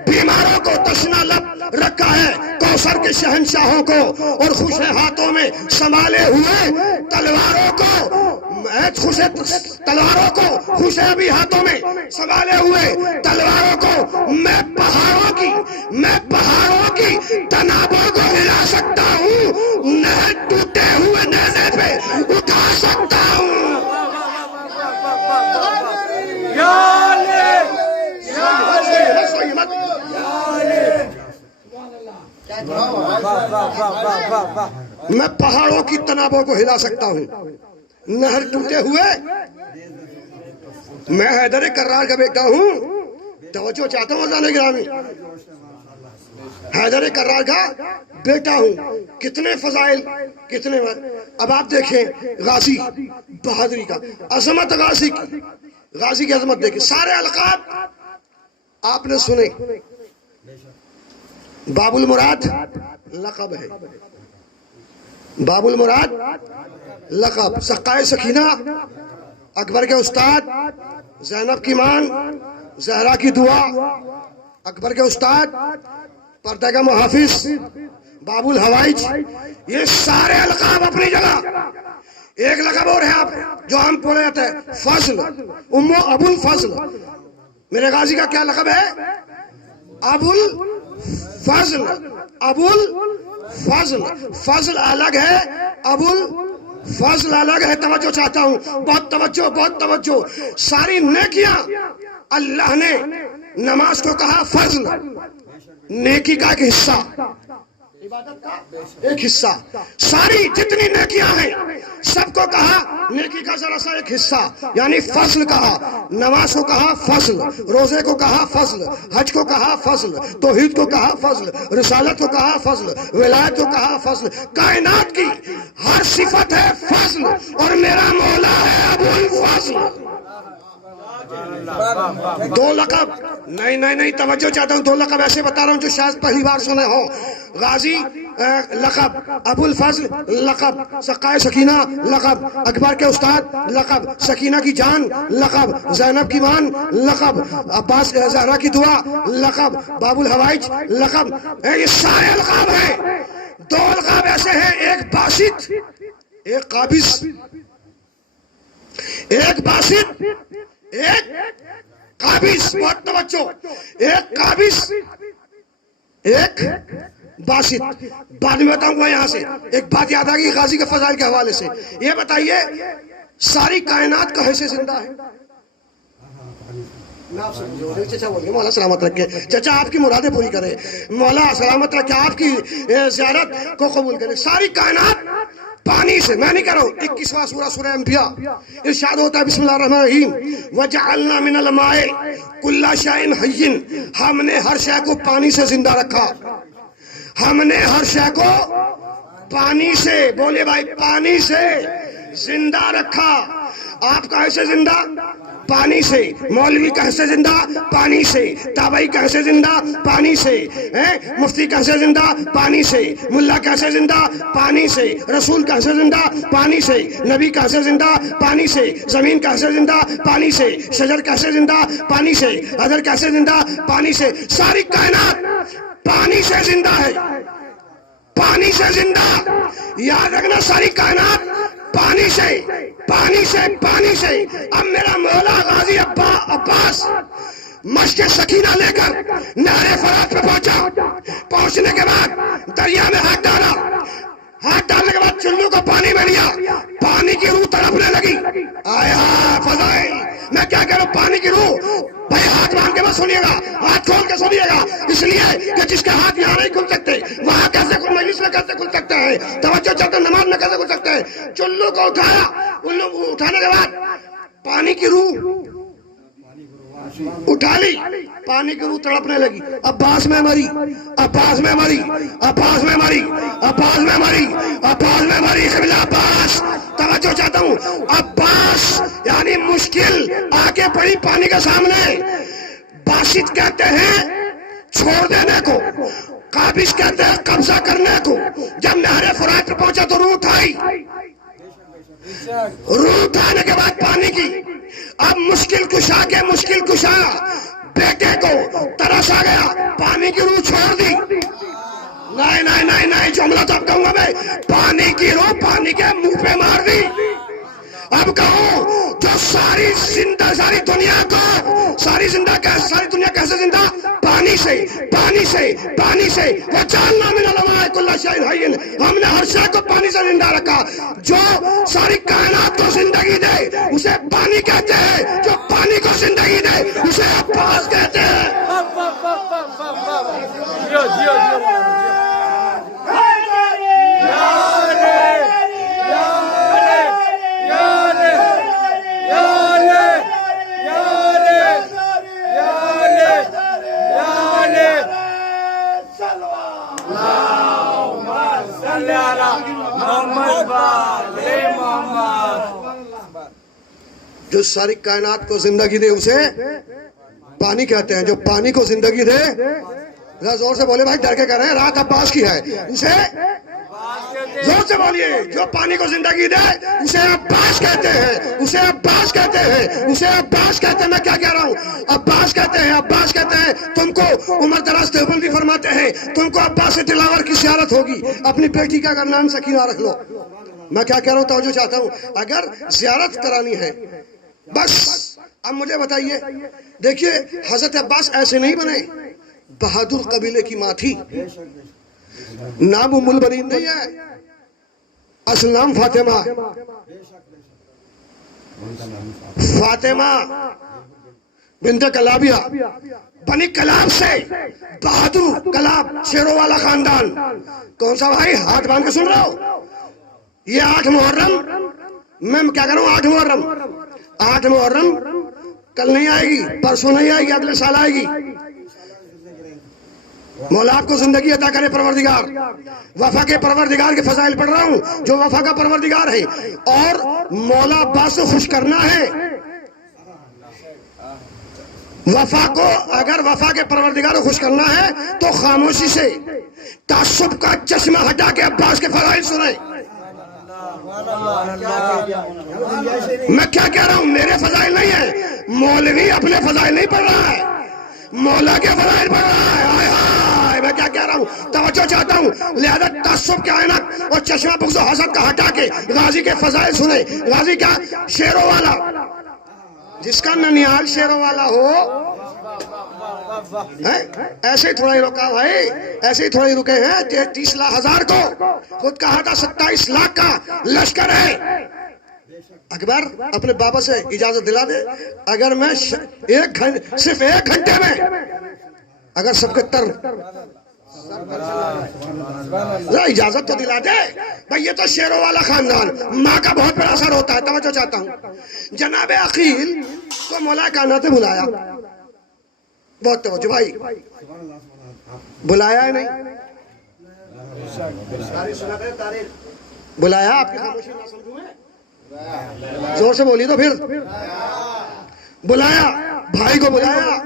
بیماروں کو، تشنا لب رکھا ہے کوثر کے شہنشاہوں کو، اور خوش ہاتھوں میں سنبھالے ہوئے تلواروں کو، خوش تلواروں کو، خوش ابھی ہاتھوں میں سنبھالے ہوئے تلواروں کو، میں پہاڑوں کی تنابوں کو ہلا سکتا ہوں، نہر ٹوٹے ہوئے نیزے پہ اٹھا سکتا ہوں، میں پہاڑوں کی تنابوں کو ہلا سکتا ہوں، نہر ٹوٹے ہوئے، میں حیدر کرار کا بیٹا ہوں، توجہ چاہتا ہوں ازان گرامی، حیدر کرار کا بیٹا ہوں، کتنے فضائل کتنے، اب آپ دیکھیں غازی بہادری کا عظمت، غازی کی عظمت دیکھیں، سارے القاب آپ نے سنے، باب المراد لقب ہے، باب المراد لقب، سقائے سکینہ اکبر کے استاد، زینب کی مان، زہرا کی دعا اکبر کے استاد، پردہ کا محافظ، باب الحوائج، یہ سارے القاب اپنی جگہ، ایک لقب اور ہے آپ جو ہم بولے جاتے ہیں فضل، ابو الفضل، میرے غازی کا کیا لقب ہے؟ ابو الفضل، ابو الفضل، فضل الگ ہے، ابو الفضل الگ ہے، توجہ چاہتا ہوں، بہت توجہ، بہت توجہ، ساری نیکیاں اللہ نے نماز کو کہا فضل، نیکی کا ایک حصہ، عبادت کا ایک حصہ، ساری جتنی نیکیاں ہیں سب کو کہا نیکی کا ذرا سا ایک حصہ، یعنی فضل کہا، نماز کو کہا فضل، روزے کو کہا فضل، حج کو کہا فضل، توحید کو کہا فضل، رسالت کو کہا فضل، ولایت کو کہا فضل، کائنات کی ہر صفت ہے فضل، اور میرا مولا ہے ابو الفضل، دو لقب، نہیں توجہ چاہتا ہوں، دو لقب ایسے بتا رہا ہوں جو شاید پہلی بار سنے ہو، غازی لقب، ابو الفضل لقب، سقائے سکینہ لقب، اکبر کے استاد لقب، سکینہ کی جان لقب، زینب کی مان لقب، عباس زہرا کی دعا لقب، باب الحوائج لقب، یہ سارے القاب ہیں، دو القاب ایسے ہیں، ایک باسط ایک قابض، ایک باسط ایک قابض، بہت توجہ، ایک قابض ایک باسط، بعد میں بتاؤں گا یہاں سے، ایک بات یاد آ گئی غازی کے فضائل کے حوالے سے، یہ بتائیے ساری کائنات کہاں سے زندہ ہے؟ چچا بولیے مولا سلامت رکھے، چچا آپ کی مرادیں پوری کرے، مولا سلامت رکھے، آپ کی زیارت کو قبول کرے، ساری کائنات پانی سے، میں نہیں کہہ رہا ہوں، 21واں سورہ سورہ انبیاء ارشاد ہوتا ہے بسم اللہ الرحمن الرحیم وَجَعَلْنَا مِنَ الْمَاءِ كُلَّ شَيْءٍ حَيٍّ، ہم نے ہر شے کو پانی سے زندہ رکھا، ہم نے ہر شے کو پانی سے، بولے بھائی پانی سے زندہ رکھا، آپ کہاں سے زندہ؟ پانی سے، مولوی کیسے زندہ؟ پانی سے، تابعی کیسے زندہ؟ پانی سے، مفتی کیسے زندہ؟ پانی سے، ملا کیسے زندہ؟ پانی سے، رسول کیسے زندہ؟ پانی سے، نبی کیسے زندہ؟ پانی سے، زمین کیسے زندہ؟ پانی سے، شجر کیسے زندہ؟ پانی سے، حجر کیسے زندہ؟ پانی سے، ساری کائنات پانی سے زندہ ہے، پانی سے زندہ. یاد رکھنا ساری کائنات پانی سے، پانی سے، پانی سے. اب میرا مولا غازی عباس مشق سکینہ لے کر نہر فرات پہ پہنچا. پہنچنے کے بعد دریا میں ہاتھ ڈالا، ہاتھ ڈالنے کے بعد چلو کو پانی میں لیا. پانی کی روح تڑپنے لگی. آیا فضائل، میں کیا کہہ رہا ہوں، پانی کی روح. بھائی ہاتھ باندھ کے مت سنیے گا، ہاتھ کھول کے سنیے گا، اس لیے کہ جس کے ہاتھ یہاں نہیں کھل سکتے وہاں کیسے کھل، مجلس میں کیسے کھل سکتے ہیں، توجہ چاہتے نماز میں کیسے کھل سکتے ہیں. چلو کو اٹھایا، الو اٹھانے کے بعد پانی کی روح اٹھا لی، پانی کی روح تڑپنے لگی. عباس میں مری، عباس میں مری، عباس میں مری، عباس میں مری، عباس میں مری. قبلہ عباس، توجہ چاہتا ہوں. عباس یعنی مشکل آگے پڑی پانی کے سامنے. باسط کہتے ہیں چھوڑ دینے کو، قابض کہتے ہیں قبضہ کرنے کو. جب نہر فرات پر پہنچا تو روح اٹھائی، روح اٹھانے کے بعد پانی کی. اب مشکل کشا کے مشکل کشا بیٹے کو ترس آ گیا، پانی کی روح چھوڑ دی. نہیں نہیں نہیں نہیں، جملہ تو اب کہوں گا میں، پانی کی روح پانی کے منہ پہ مار دی. اب کہوں جو ساری زندہ، ساری دنیا کو، ساری دنیا کیسے زندہ؟ پانی سے، پانی سے، پانی سے. وہ جاننا من علماء کل شیء حی، ہم نے ہر شے کو پانی سے زندہ رکھا. جو ساری کائنات کو زندگی دے اسے پانی کہتے ہیں، جو پانی کو زندگی دے اسے عباس کہتے ہیں. جو ساری کائنات کو زندگی دے اسے پانی کہتے ہیں، جو پانی کو زندگی دے. ذرا زور سے بولے بھائی، ڈر کے کہہ رہے ہیں رات عباس کی ہے، اسے زور سے بولیے. جو پانی کو زندگی دے اسے عباس کہتے ہیں، اسے عباس کہتے ہیں، اسے عباس کہتے ہیں. میں کیا کہہ رہا ہوں، عباس کہتے ہیں، عباس کہتے ہیں. تم کو عمر دراز دیوبندی فرماتے ہیں تم کو عباس دلاور کی زیارت ہوگی، اپنی بیٹی کا اگر نام سکینہ رکھ لو. میں کیا کہہ رہا ہوں، توجہ چاہتا ہوں. اگر زیارت کرانی ہے بس. اب مجھے بتائیے، دیکھیے حضرت عباس ایسے نہیں بنے، بہادر قبیلے کی ماں تھی. نام ام البنین نہیں ہے، اصل نام فاطمہ. فاطمہ بنت کلابیہ، بنی کلاب سے، بہادر کلاب، شیروں والا خاندان. کون سا بھائی؟ ہاتھ باندھ کے سن رہا ہو. یہ 8 محرم، میں کیا کر رہا ہوں، 8 محرم، 8 محرم کل نہیں آئے گی، پرسوں نہیں آئے گی، اگلے سال آئے گی. مولا آپ کو زندگی عطا کرے پروردگار. وفا کے پروردگار کے فضائل پڑھ رہا ہوں جو وفا کا پروردگار ہے. اور مولا عباس کو خوش کرنا ہے. وفا کو، اگر وفا کے پروردگار کو خوش کرنا ہے تو خاموشی سے تعصب کا چشمہ ہٹا کے عباس کے فضائل سنیں. میں کیا کہہ رہا ہوں، میرے فضائل نہیں ہے، مولوی اپنے فضائل نہیں پڑھ رہا ہے، مولا کے فضائل پڑھ رہا ہے. میں کیا کہہ رہا ہوں، توجہ چاہتا ہوں. لہذا تعصب کے عینک اور چشمہ بغض و حسد کا ہٹا کے غازی کے فضائل سنیں. غازی کیا؟ شیروں والا. جس کا ننیال شیروں والا ہو. ایسے ہی تھوڑا ہی رکا بھائی، ایسے ہی تھوڑا ہی رکے ہیں. 33,000 کو خود کہا تھا 27 لاکھ کا لشکر ہے. اکبر اپنے بابا سے اجازت دلا دے، اگر میں صرف 1 گھنٹے میں اگر سب کے اجازت تو دلا دے بھائی. یہ تو شیروں والا خاندان، ماں کا بہت بڑا اثر ہوتا ہے. توجہ چاہتا ہوں. جناب عقیل کو مولا کائنات نے بلایا، بہت توجہ بھائی، بلایا ہے نہیں؟ بلایا؟ آپ کی خاموشی نہ سمجھوں میں، زور سے بولیے تو پھر. بلایا بھائی کو، بلایا.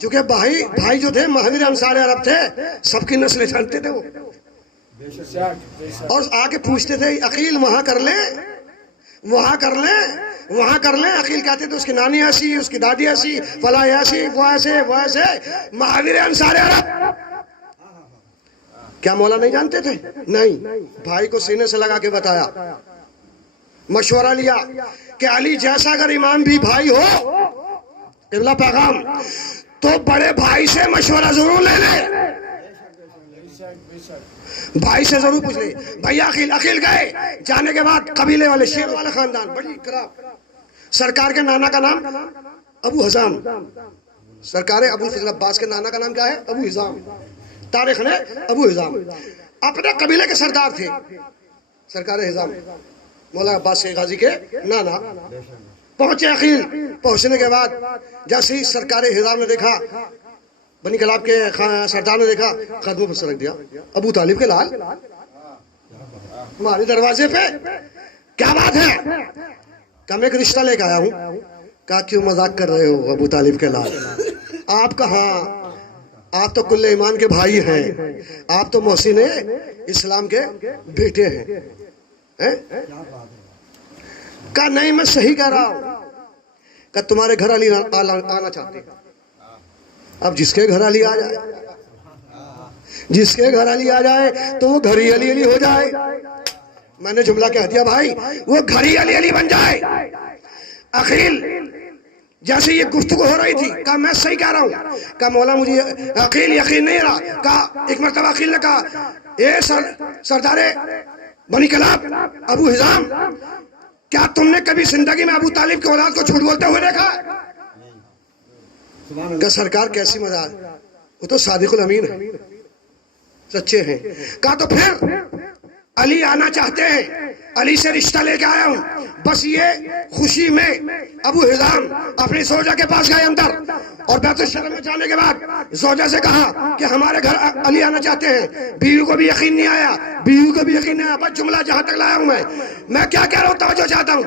چونکہ بھائی جو تھے مہاجر انصار عرب تھے، سب کی نسلیں جانتے تھے وہ. اور آ کے پوچھتے تھے عقیل وہاں کر لیں، وہاں کر لیں، وہاں کر لیں. عقیل کہتے تھے اس کی نانی ایسی، اس کی دادی ایسی، فلاں ایسی، وہ ایسے، وہ ایسے. مہاجر انصار عرب کیا مولا نہیں جانتے تھے؟ نہیں، بھائی کو سینے سے لگا کے بتایا، مشورہ لیا کہ علی جیسا اگر امام بھی بھائی ہو، قبلہ پیغام، تو بڑے بھائی سے مشورہ ضرور لے لے، بھائی سے ضرور پوچھ لے۔ بھائی عقیل گئے، جانے کے بعد قبیلے والے، شیر والے خاندان، بڑی اکرام۔ سرکار کے نانا کا نام ابو حزام، سرکار ابو الفضل عباس کے نانا کا نام کیا ہے؟ ابو حزام، تاریخ نے ابو حزام اپنے قبیلے کے سردار تھے۔ سرکار حزام مولا عباس شیخ غازی کے نانا پہنچے عقیل۔ پہنچنے کے بعد جیسے ہی سرکار حزام نے دیکھا، بنی کلاب کے سردار نے دیکھا، قدموں پر سر رکھ دیا، ابو طالب کے لال ہمارے دروازے پہ، کیا بات ہے؟ کہا میں ایک رشتہ لے کے آیا ہوں۔ کہا کیوں مذاق کر رہے ہو ابو طالب کے لال؟ آپ کہاں، آپ تو کل ایمان کے بھائی ہیں، آپ تو محسن اسلام کے بیٹے ہیں۔ کہا نہیں میں صحیح کہہ رہا ہوں۔ کہا تمہارے گھر علی آنا چاہتے ہیں۔ اب جس کے گھر علی آ جائے، جس کے گھر علی آ جائے تو وہ گھر ہی علی علی ہو جائے۔ میں نے جملہ کہہ دیا بھائی، وہ گھر ہی علی علی بن جائے۔ عقیل جیسے یہ گفتگو ہو رہی تھی، کہا میں صحیح کہہ رہا ہوں۔ کہا مولا مجھے عقیل یقین نہیں رہا۔ کہا ایک مرتبہ عقیل نے کہا اے سردار بنی کلاب ابو حزام، کیا تم نے کبھی زندگی میں ابو طالب کے اولاد کو جھوٹ بولتے ہوئے دیکھا؟ کہ سرکار کیسی مزاج، وہ تو صادق الامین ہے، سچے ہیں۔ کہا تو پھر علی آنا چاہتے ہیں، علی سے رشتہ لے کے آیا ہوں۔ بس یہ خوشی میں ابو حزام اپنی زوجہ کے پاس گئے اندر، اور بیت الشرف میں جانے کے بعد زوجہ سے کہا کہ ہمارے گھر علی آنا چاہتے ہیں۔ بیوی کو بھی یقین نہیں آیا، بیوی کو بھی یقین نہیں آیا۔ بس جملہ جہاں تک لایا ہوں میں کیا کہہ رہا ہوں توجہ چاہتا ہوں۔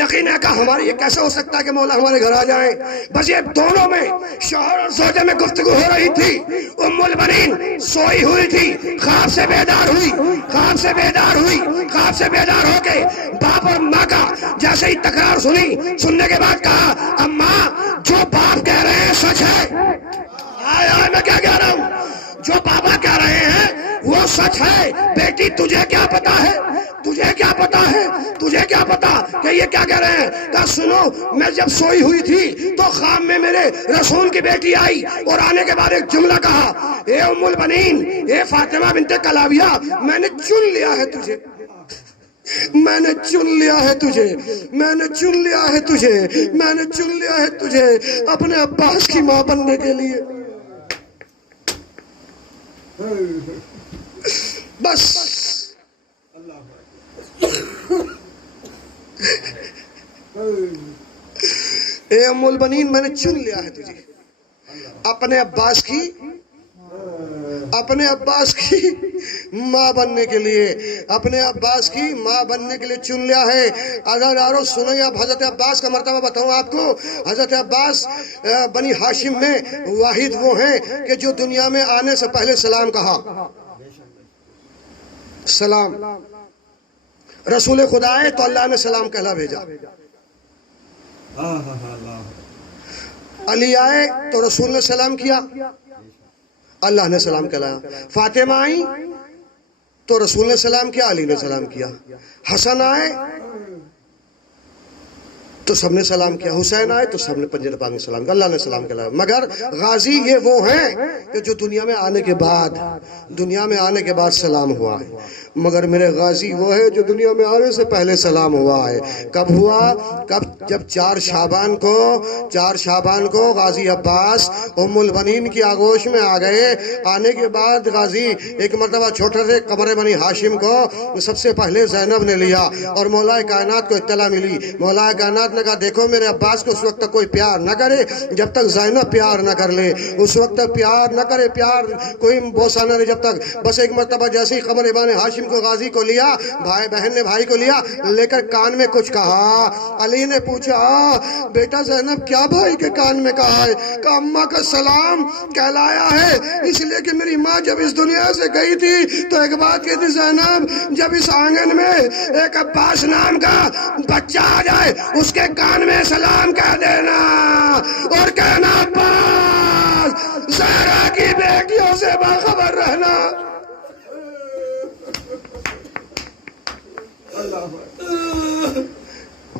یقین ہے کہ ہماری یہ کیسے ہو سکتا ہے کہ مولا ہمارے گھر آ جائیں؟ بس یہ دونوں میں، شوہر اور زوجہ میں گفتگو ہو رہی تھی۔ ام البنین سوئی ہوئی تھی، خواب سے بیدار ہوئی، خواب سے بیدار ہوئی، خواب سے بیدار ہو کے باپ اور ماں کا جیسے ہی تکرار سنی، سننے کے بعد کہا اماں جو باپ کہہ رہے ہیں سچ ہے۔ آئے میں کیا کہہ رہا ہوں؟ جو بابا کہہ رہے ہیں وہ سچ ہے۔ بیٹی تجھے کیا پتا ہے، تجھے کیا پتا ہے، تجھے کیا پتا کہ یہ کیا کہہ رہے ہیں؟ کہا سنو، میں جب سوئی ہوئی تھی تو خواب میں میرے رسول کی بیٹی آئی، اور آنے کے بعد ایک جملہ کہا اے ام البنین، اے فاطمہ بنت کلاویہ، میں نے چن لیا ہے تجھے، میں نے چن لیا ہے تجھے، میں نے چن لیا ہے تجھے، میں نے چن لیا ہے تجھے اپنے عباس کی ماں بننے کے لیے۔ بس اے ام البنین، میں نے چن لیا ہے تجھے اپنے عباس کی، اپنے عباس کی ماں بننے کے لیے، اپنے عباس کی ماں بننے کے لیے چن لیا ہے۔ اگر یارو سنیں، اب حضرت عباس کا مرتبہ بتاؤں آپ کو۔ حضرت عباس بنی ہاشم میں واحد وہ ہیں کہ جو دنیا میں آنے سے پہلے سلام کہا۔ سلام، رسول خدا ہے تو اللہ نے سلام کہلا بھیجا۔ علی آئے تو رسول نے سلام کیا، اللہ نے سلام کہلایا۔ فاطمہ آئی تو رسول نے سلام کیا، علی نے سلام کیا۔ حسن آئے تو سب نے سلام کیا، حسین آئے تو سب نے پنجے پاک میں سلام کیا، اللہ نے سلام کہلایا۔ مگر غازی یہ وہ ہیں کہ جو دنیا میں آنے کے بعد، دنیا میں آنے کے بعد سلام ہوا ہے، مگر میرے غازی وہ ہے جو دنیا میں آنے سے پہلے سلام ہوا ہے۔ کب ہوا؟ کب؟ جب 4 شعبان کو غازی عباس ام البنین کی آغوش میں آ گئے۔ آنے کے بعد غازی ایک مرتبہ چھوٹے سے قمر بنی ہاشم کو سب سے پہلے زینب نے لیا، اور مولا کائنات کو اطلاع ملی۔ مولا کائنات نے کہا دیکھو میرے عباس کو اس وقت تک کوئی پیار نہ کرے جب تک زینب پیار نہ کر لے، اس وقت تک پیار نہ کرے، پیار کوئی بوسہ نہ لے جب تک۔ بس ایک مرتبہ جیسے ہی قمر بنی ہاشم کو غازی کو لیا، بھائی بہن نے بھائی کو لیا، لے کر کان میں کچھ کہا۔ علی نے پوچھا بیٹا زینب کیا بھائی کے کان میں کہا ہے؟ کہ اماں کا سلام کہلایا ہے، اس لیے کہ میری ماں جب اس دنیا سے گئی تھی تو ایک بات کہتی زینب جب اس آنگن میں ایک عباس نام کا بچہ آ جائے اس کے کان میں سلام کہہ دینا اور کہنا عباس زہرا کی بیٹیوں سے باخبر رہنا۔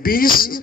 20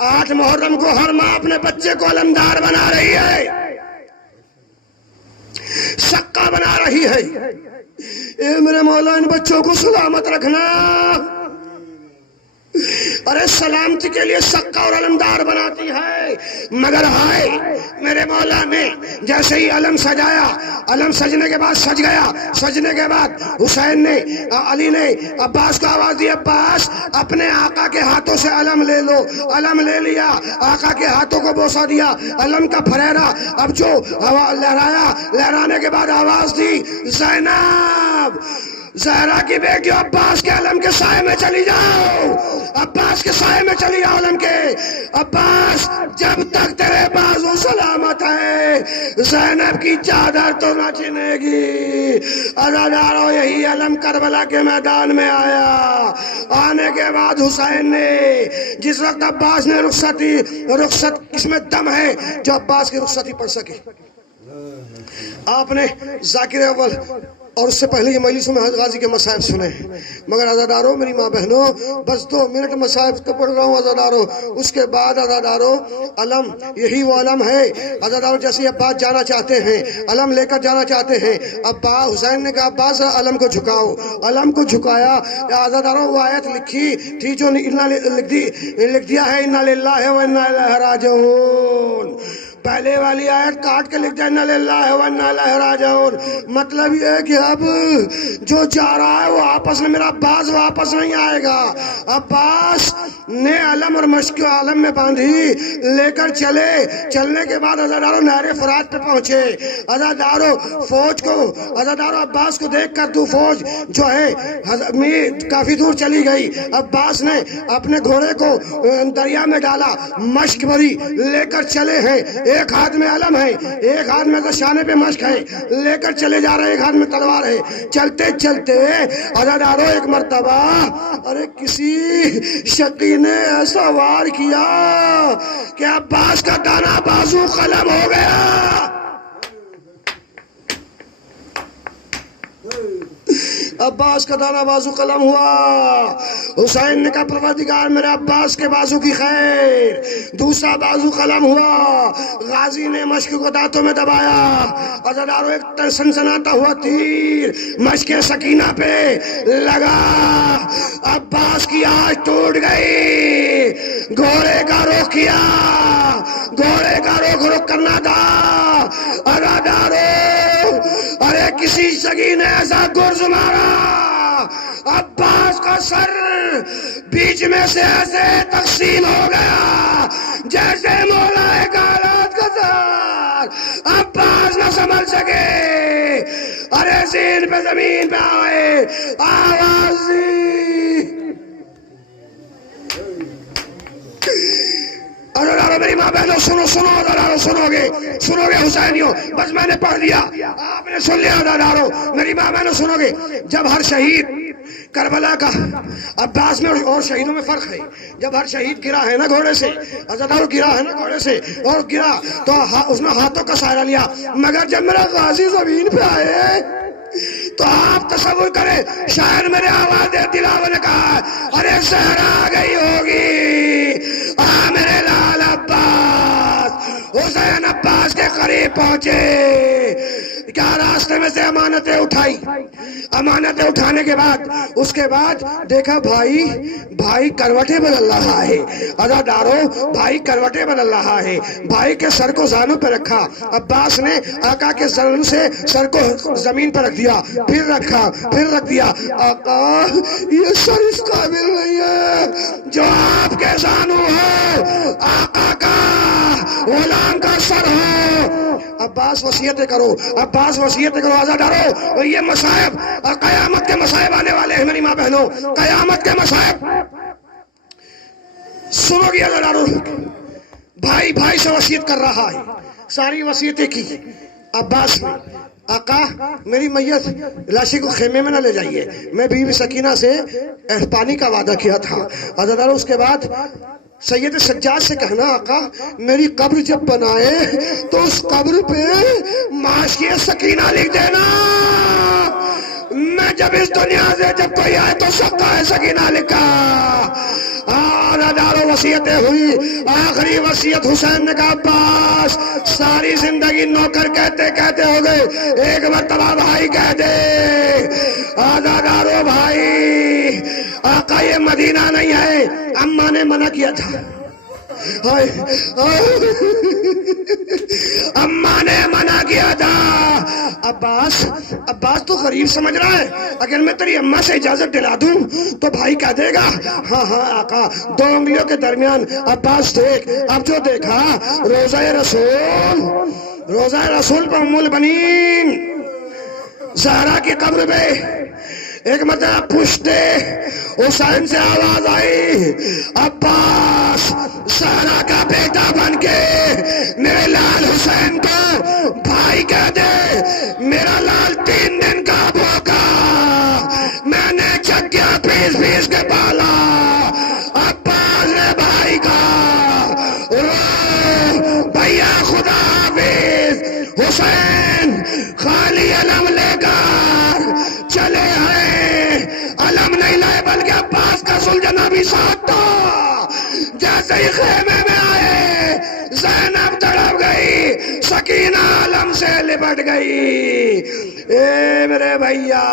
8 محرم کو ہر ماں اپنے بچے کو علمدار بنا رہی ہے، سکا بنا رہی ہے۔ اے میرے مولا ان بچوں کو سلامت رکھنا، ارے سلامتی کے لیے سکا اور علمدار بناتی ہے، مگر ہائے میرے مولا نے جیسے ہی علم سجایا، علم سجنے کے بعد سج گیا، سجنے کے بعد حسین نے علی نے عباس کو آواز دی، عباس اپنے آقا کے ہاتھوں سے علم لے لو۔ علم لے لیا، آقا کے ہاتھوں کو بوسہ دیا، علم کا پھریرا اب جو لہرایا، لہرانے کے بعد آواز دی، زینب زہرا کی بیٹی عباس کے علم کے سائے میں چلی جاؤ، عباس کے سائے میں چلی جاؤ علم کے۔ عباس جب تک تیرے بازو سلامت ہے زینب کی چادر تو نہ چھنے گی۔ عزادارو یہی علم کربلا کے میدان میں آیا، آنے کے بعد حسین نے جس وقت عباس نے رخصت اس میں دم ہے جو عباس کی رخصتی پڑھ سکے، آپ نے ذاکر اول اور اس سے پہلے یہ مجلسوں میں غازی کے مصائب سنے ہیں، مگر عزادارو میری ماں بہنوں بس 2 منٹ مصائب تو پڑھ رہا ہوں عزادارو، اس کے بعد عزادارو علم یہی وہ علم ہے عزادارو جیسے عباس جانا چاہتے ہیں، علم لے کر جانا چاہتے ہیں، حسین نے کہا عباس علم کو جھکاؤ، علم کو جھکایا۔ عزادارو وہ آیت لکھی تھی جو لکھ دیا ہے انا للہ و انا الیہ راجعون، پہلے والی آیت کاٹ کے لکھ دیا انا للہ و انا الیہ راجعون، مطلب یہ ہے کہ اب جو جا رہا ہے وہ آپس میں میرا عباس واپس نہیں آئے گا۔ عباس نے علم اور مشق عالم میں باندھی، لے کر چلنے کے بعد عزادارو نہر فرات پہ پہنچے۔ عزادارو فوج کو، عزادارو عباس کو دیکھ کر تو فوج جو ہے کافی دور چلی گئی، عباس نے اپنے گھوڑے کو دریا میں ڈالا، مشق بھری لے کر چلے ہیں، ایک ہاتھ میں علم ہے، ایک ہاتھ میں شانے پہ مشق ہے، لے کر چلے جا رہے ہیں، ایک ہاتھ میں تلوار ہے۔ چلتے چلتے عزادارو ایک مرتبہ ارے کسی شقی نے ایسا وار کیا کہ عباس کا دانا بازو قلم ہو گیا۔ عباس کا دانا بازو قلم ہوا۔ حسین نے کہا پروردگار میرے عباس کے بازو کی خیر، دوسرا بازو قلم ہوا۔ غازی نے مشق کو دانتوں میں دبایا، عزادارو ایک سنسناتا ہوا تیر مشق سکینہ پہ لگا، عباس کی آنچ ٹوٹ گئی، گھوڑے کا رخ کیا، گھوڑے کا رخ کرنا تھا۔ عزادارو ارے کسی سگی نے ایسا گرز مارا، عباس کا سر بیچ میں سے ایسے تقسیم ہو گیا جیسے مولا کائنات کا سر۔ عباس نہ سنبھل سکے، ارے زین پہ زمین پہ آئے، آواز عزادارو میری ماں بہنوں سنو عزادارو، سنو گے حسینیوں، بس میں نے پڑھ دیا آپ نے سن لیا۔ عزادارو میری ماں بہنوں سنو گے، جب ہر شہید کربلا کا عباس میں اور شہیدوں میں فرق ہے، جب ہر شہید گرا ہے نا گھوڑے سے، عزادارو گرا ہے نا گھوڑے سے اور گرا تو اس نے ہاتھوں کا سہارا لیا، مگر جب میرا غازی زمین پہ آئے تو آپ تصور کریں شاعر میرے آواز دلاور نے کہا ارے زہرا آ گئی ہوگی، میرے لال عباس۔ حسین عباس کے قریب پہنچے، کیا راستے میں سے امانتیں اٹھائی، امانتیں اٹھانے کے بعد اس کے بعد دیکھا بھائی کروٹیں بدل رہا ہے، عزادارو بھائی کروٹیں بدل رہا ہے، بھائی کے سر کو زانوں پہ رکھا، عباس نے آقا کے زانوں سے سر کو زمین پہ رکھ دیا، پھر رکھ دیا۔ آقا یہ سر اس قابل نہیں ہے جو آپ کے زانوں ہو، آقا کا غلام کا سر ہو۔ عباس وصیتیں کرو، عباس وصیتیں کرو۔ عزادارو یہ مصائب اور قیامت کے مصائب آنے والے ہیں میری ماں بہنوں، قیامت کے مصائب سنو گی۔ عزادارو بھائی سے وصیت کر رہا ہے، ساری وصیتیں کی عباس نے، آقا میری میت لاشی کو خیمے میں نہ لے جائیے، میں بیوی سکینہ سے پانی کا وعدہ کیا تھا۔ عزادارو اس کے بعد سید سجاد سے کہنا آقا میری قبر جب بنائے تو اس قبر پہ معاشی سکینہ لکھ دینا۔ میں جب اس دنیا سے جب کوئی آئے تو سکا ہے سکینہ لکھا اور ہزاروں وصیتیں ہوئی، آخری وصیت حسین نے کہا عباس ساری زندگی نوکر کہتے کہتے ہو گئے، ایک مرتبہ بھائی کہہ دے آزادارو بھائی، آقا یہ مدینہ نہیں ہے، اماں نے منع کیا تھا، اماں نے منع کیا تھا۔ عباس تو غریب سمجھ رہا ہے، اگر میں تیری اماں سے اجازت دلا دوں تو بھائی کہہ دے گا ہاں ہاں آقا، دو انگلیوں کے درمیان عباس دیکھ، اب جو دیکھا روضہ رسول پر ام البنین زہرا کی قبر پہ ایک مرتبہ پوچھتے حسین سے آواز آئی، عباس زہرا کا بیٹا بن کے میرے لال حسین کو بھائی کہہ دے، میرا لال 3 دن کا بھوکا، میں نے چکیا پیس پیس کے پالا، عباس نے بھائی کا بھیا خدا حافظ، حسین خالی علم لے کر چلے آئے، علم نہیں لائے بلکہ عباس کا سلجھنا بھی ساتھ تھا۔ جیسے ہی خیمے میں آئے زینب تڑپ گئی، سکینہ علم سے لپٹ گئی، اے میرے بھیا،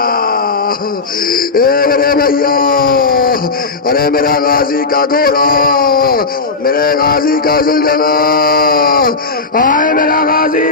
اے میرے بھیا، ارے میرا غازی کا گھوڑا، میرے غازی کا سلجھنا، آئے میرا غازی۔